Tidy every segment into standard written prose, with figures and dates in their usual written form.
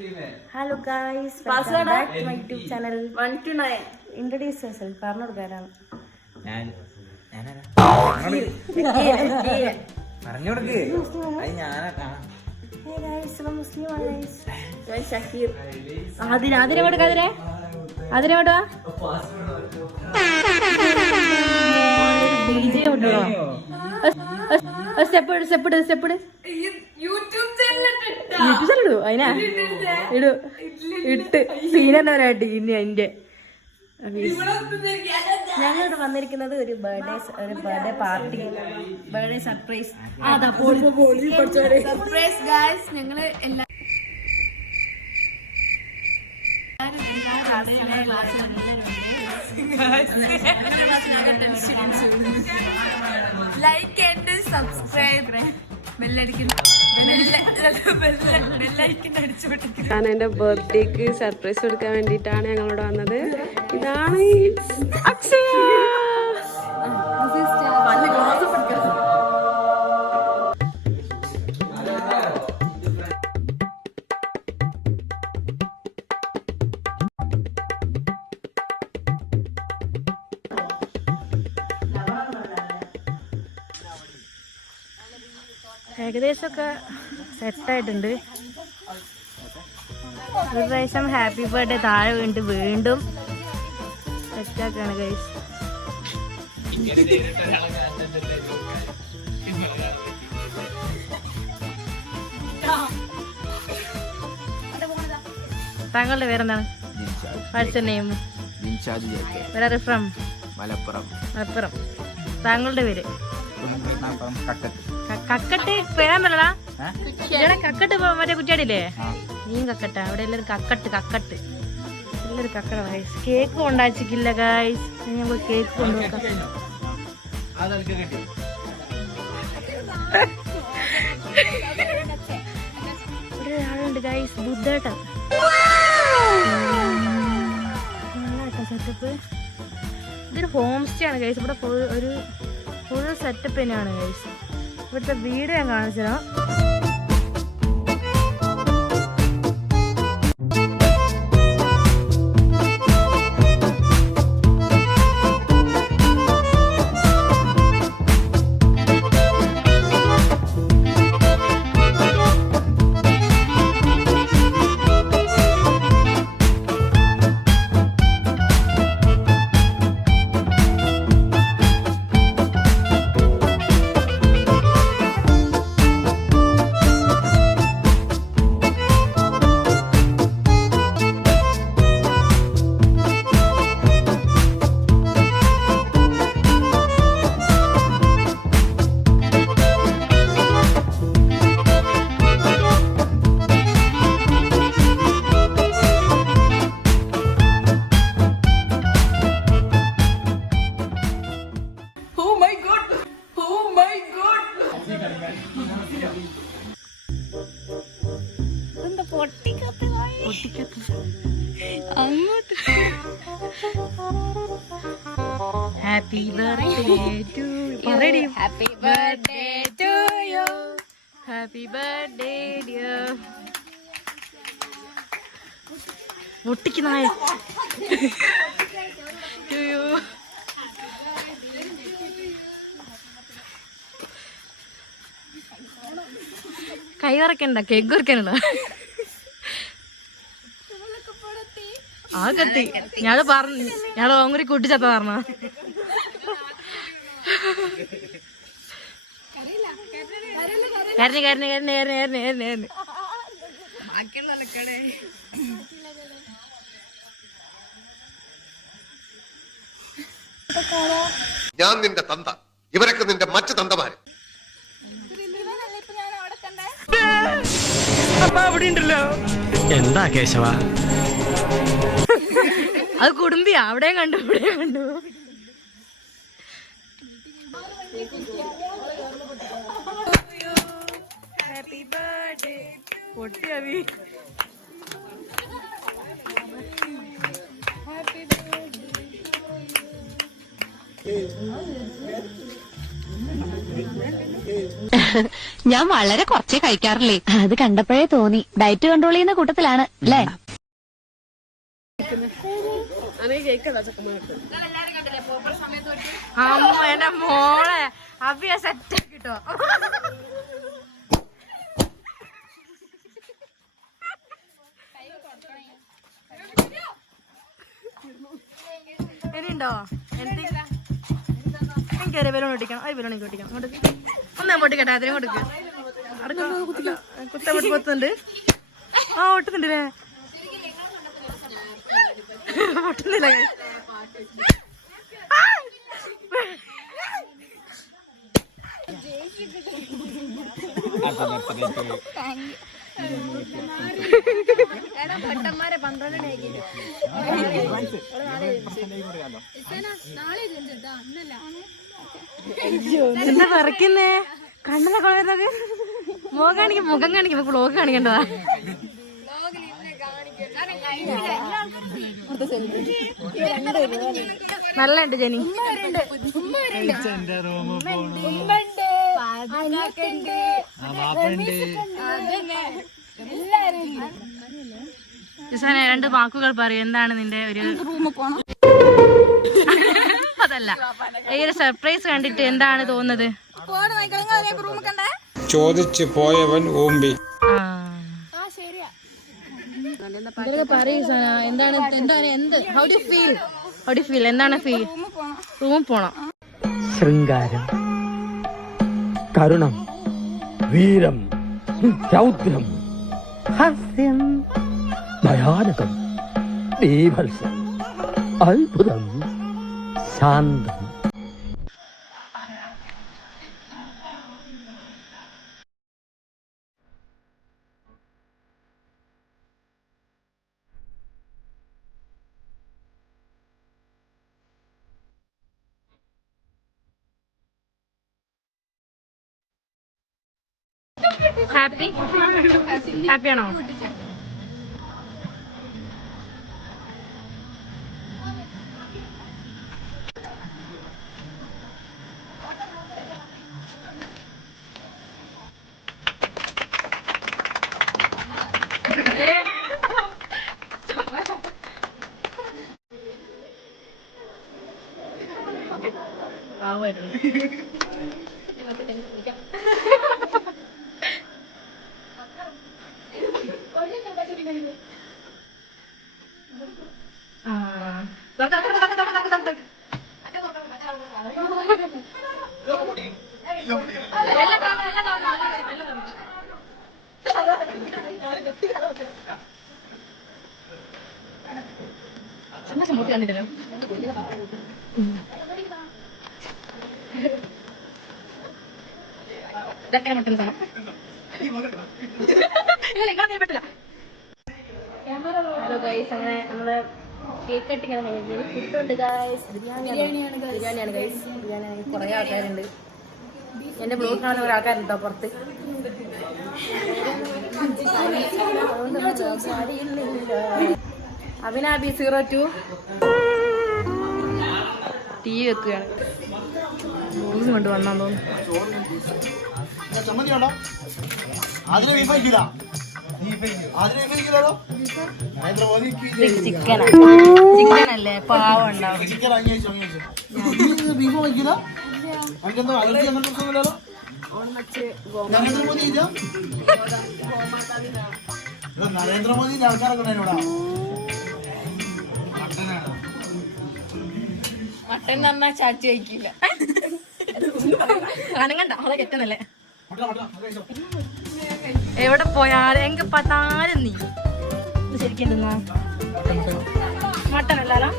Hello guys, welcome back to my YouTube channel. 1 to 9. Introduce yourself. പറഞ്ഞോട് പേരാണ്. പറഞ്ഞോടുക്ക്. Hey guys, I'm Muslim guys. ഞാൻ Shaheer. അതിനെവിടെ YouTube channel അതിനാ ഇടു ഇട്ട് സീനവരായിട്ട് ഇനി അതിന്റെ ഞങ്ങളിവിടെ വന്നിരിക്കുന്നത് ഒരു birthday party birthday surprise surprise guys. ഞങ്ങള് എല്ലാ ലൈക്ക് ആൻഡ് സബ്സ്ക്രൈബ് ഞാൻ എൻ്റെ ബർത്ത്ഡേക്ക് സർപ്രൈസ് കൊടുക്കാൻ വേണ്ടിയിട്ടാണ് ഞങ്ങളിവിടെ വന്നത്. ഇതാണ് അക്ഷയ. ഏകദേശമൊക്കെ സെറ്റായിട്ടുണ്ട്. ഒരു പ്രാവശ്യം ഹാപ്പി ബർത്ത്ഡേ താഴെ വീണ്ടും സെറ്റാക്കാണ് ഗൈസ്. താങ്കളുടെ പേരെന്താണ്? WhatsApp name? ഫ്രം മലപ്പുറം. താങ്കളുടെ പേര്? കക്കട്ട് പേരാൻ പറയടാ. ഇവിടെ കക്കട്ട് മറ്റേ കുറ്റിയാടില്ലേ? നീയും കക്കട്ടാ. അവിടെ എല്ലാവരും കക്കട്ട് എല്ലാവരും കക്കട. ഗൈസ് കേക്ക് കൊണ്ടാച്ചിക്കില്ല ഗൈസ്. ഞങ്ങൾ കേക്ക് കൊണ്ടുപോക്കാം. ഇവിടെ ഒരാളുണ്ട് ഗൈസ്, ബുദ്ധേട്ടൻ. സെറ്റപ്പ്. ഇതൊരു ഹോം സ്റ്റേ ആണ് ഗൈസ്. ഇവിടെ ഒരു ഫുൾ സെറ്റപ്പ് തന്നെയാണ് ഗൈസ്. ഇവിടുത്തെ വീട് ഞാൻ കാണിച്ചു തരാം. Happy birthday to you. Happy birthday to you. Happy birthday dear. ഒട്ടിക്കുന്നായ ടു യു. കൈ വറക്കണ്ട, കേക്ക് വറക്കാനുണ്ടോ? ആ കത്തി ഞാള് പറഞ്ഞു. ഞാള് ഓങ്ങൂരി കൂട്ടിച്ചത്ത പറഞ്ഞ കരഞ്ഞ് ഞാൻ നിന്റെ തന്ത, ഇവരൊക്കെ നിന്റെ മറ്റു തന്തമാര്. അവിടെ ഉണ്ടല്ലോ. എന്താ കേശവ? അത് കുടുംബിയാ. അവിടെയും കണ്ടു ഇവിടെയും കണ്ടു. ഹാപ്പി ബർത്ത്ഡേ പൊട്ടിയവി. Happy birthday. ഞാൻ വളരെ കുറച്ചേ കഴിക്കാറില്ലേ. അത് കണ്ടപ്പോഴേ തോന്നി. ഡയറ്റ് കൺട്രോൾ ചെയ്യുന്ന കൂട്ടത്തിലാണ് അല്ലേ? അമ്മ എന്റെ മോളെ അവിയ സെറ്റ് ആക്കിട്ടോ. ഇനിയുണ്ടോ? എനിക്കറിയാം ബലൂൺ പൊട്ടിക്കണം. അത് ബലൂൺ എനിക്ക് പൊട്ടിക്കണം. ഒന്നാ പൊട്ടിക്കട്ടെ. അതിനെ കൊടുക്ക്. കുത്ത പൊട്ടുന്നുണ്ട്. ആ ഒട്ടുന്നുണ്ടല്ലേ? ഒട്ടുന്നില്ല. ഭട്ടന്മാരെ 12 എന്താ പറക്കുന്നേ? കണ്ണനെ കൊള്ളുന്നത് മുഖം കാണിക്കുമ്പോ വ്ളോഗ് കാണിക്കേണ്ടതാ. നല്ല ഉണ്ട് ജനി. രണ്ട് വാക്കുകൾ പറയൂ. എന്താണ് നിന്റെ ഒരു അതല്ല ഈ ഒരു സർപ്രൈസ് കണ്ടിട്ട് എന്താണ് തോന്നുന്നത്? ചോദിച്ചു പോയവൻ ഓമ്പി. എന്താണ് ഫീൽ? റൂമിൽ പോണം. ശൃംഗാരം, കരുണം, വീരം, രൗദ്രം, ഹാസ്യം, ഭയാനകം, ബീഭത്സം, അത്ഭുതം, ശാന്തം. ഹാപ്പിയാണോ? ഹലോ ഗൈസ്, അങ്ങനെ നമ്മള് കേക്ക് കട്ടിങ് ഫുഡുണ്ട് ഗൈസ്. ബിരിയാണിയാണ് ഗൈസ്. ബിരിയാണി കുറേ ആൾക്കാരുണ്ട്. എന്റെ ബ്ലോഗ് കാണുന്ന ഒരു ആൾക്കാരുണ്ടോ പുറത്ത്? അഭിനാബി 02 ടീ വെക്കുകയാണ്. ജ്യൂസ് കൊണ്ട് വന്നാ തോന്നുന്നു. ചിക്കനല്ലേ പാവം ഉണ്ടാവും. നരേന്ദ്രമോദിന്റെ ആൾക്കാരൊക്കെ ഇവിടെ മട്ടൻ നന്നാ ചാച്ചി വയ്ക്കില്ല. കാണുങ്ങണ്ട അവളെ കെട്ടുന്നല്ലേ. എവിടെ പോയാലും എങ്ക പത്താലും നീ ശരിക്കും തിന്നാ മട്ടനല്ലാലോ.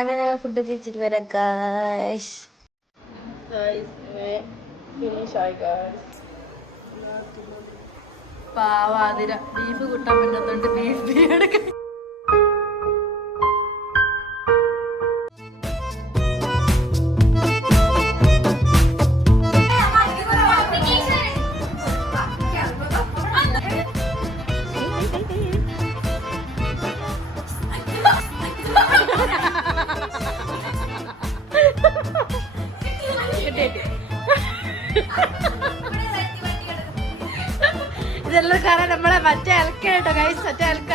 അങ്ങനെ ഫുഡ് തിരിച്ചിട്ട് വരാം ഗായ്സ്. പാവാതിര ബീഫ് കൂട്ടാൻ പറ്റാത്തോണ്ട് ബീഫ് ബിരിയാണി. ഇതെല്ലാം കാരണം നമ്മളെ മറ്റേ അലക്ക കേട്ടോ ഗൈസ്, മറ്റേ അലക്ക.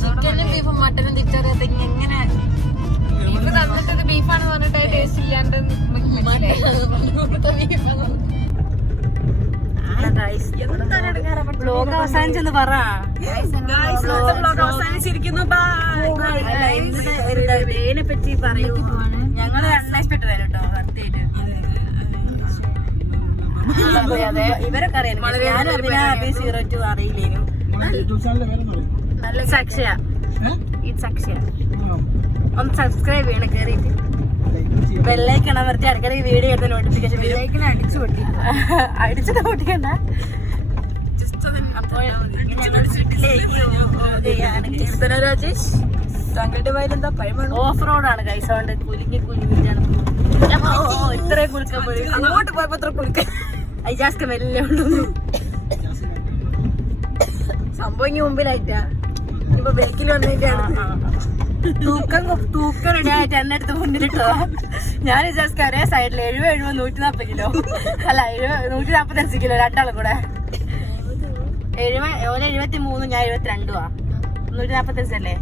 ചിക്കനും ബീഫും മട്ടനും തിരിച്ചറിയാത്ത എങ്ങനെ ബീഫ് തന്നിട്ടത് ബീഫാണെന്ന് പറഞ്ഞിട്ട് ടേസ്റ്റ് ഇല്ലാണ്ട് വ്ലോഗ് അവസാനിച്ചെന്ന് പറ. അവസാനിച്ചിരിക്കുന്നു. ഇതിനെ പറ്റി പറയൂ. ഞങ്ങള് അൺഎക്സ്പെക്ടഡ് ആയിരുന്നു കേട്ടോ സത്യമായിട്ട്. അതെ ഇവരൊക്കെ അറിയാം. ഞാനും അഭിനയ അറിയില്ലേനും. നല്ല അക്ഷയ ഇറ്റ്സ് അക്ഷയ. ഒന്ന് സബ്സ്ക്രൈബ് ചെയ്യണം കേറിയിട്ട്. ബെല്ലൈക്കൺ അമർത്തി ഇടയ്ക്കിടയ്ക്ക് വീഡിയോ എടുത്ത നോട്ടിഫിക്കേഷൻ ബെല്ലൈക്കൺ അടിച്ചിട്ട് പൊട്ടിക്കണ്ട. ഓഫ് റോഡാണ് കൈസ്, അതുകൊണ്ട് കുലുങ്ങി കുലുങ്ങിട്ടാണ്. ഇത്രയും കുലുക്കാൻ പോയി അങ്ങോട്ട് പോയപ്പോ ഇത്ര കുലുക്ക ഐജാസ്ക മെല്ലെ ഉള്ളൂ. സംഭവം ഇനി മുമ്പിലായിട്ടാ. ഇപ്പൊ ബേക്കിൽ വന്നിട്ടാണ് തൂക്കം റെഡിയായിട്ട് എന്നെടുത്ത് മുന്നിലിട്ടോ. ഞാൻ വിചാരിച്ച ഒരേ സൈഡിൽ 70 140 കിലോ അല്ല 145 കിലോ രണ്ടാളും കൂടെ. 73 ഞാൻ 72 145 അല്ലേ.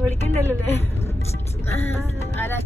വിളിക്കണ്ടല്ലോ.